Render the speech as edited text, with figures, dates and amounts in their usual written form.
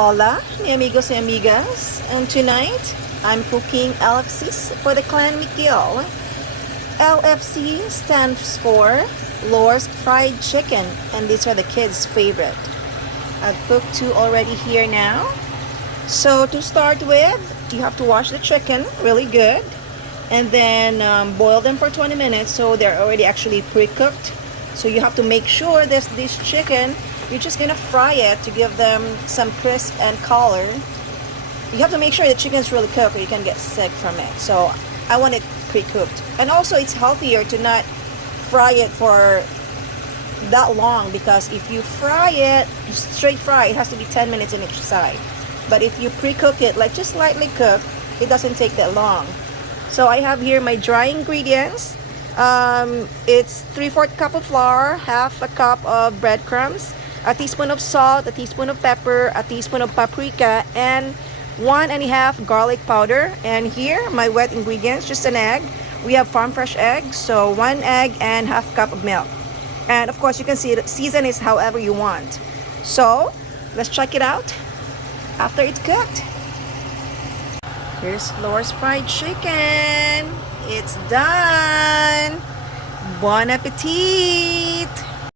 Hola, mi amigos y amigas, and tonight I'm cooking LFCs for the clan Miguel. LFC stands for Lore's Fried Chicken, and these are the kids' favorite. I've cooked two already here now. So to start with, you have to wash the chicken really good, and then boil them for 20 minutes so they're already actually pre-cooked. So you have to make sure that this chicken, you're just gonna fry it to give them some crisp and color. You have to make sure the chicken is really cooked or you can get sick from it. So I want it pre-cooked. And also it's healthier to not fry it for that long, because if you fry it, straight fry, it has to be 10 minutes on each side. But if you pre-cook it, like just lightly cook, it doesn't take that long. So I have here my dry ingredients. It's 3/4 cup of flour, half a cup of breadcrumbs, a teaspoon of salt, a teaspoon of pepper, a teaspoon of paprika, and 1.5 garlic powder. And here, my wet ingredients, just an egg. We have farm fresh eggs, so 1 egg and half cup of milk. And of course, you can see season is however you want. So let's check it out after it's cooked. Here's Lore's fried chicken. It's done. Bon appetit!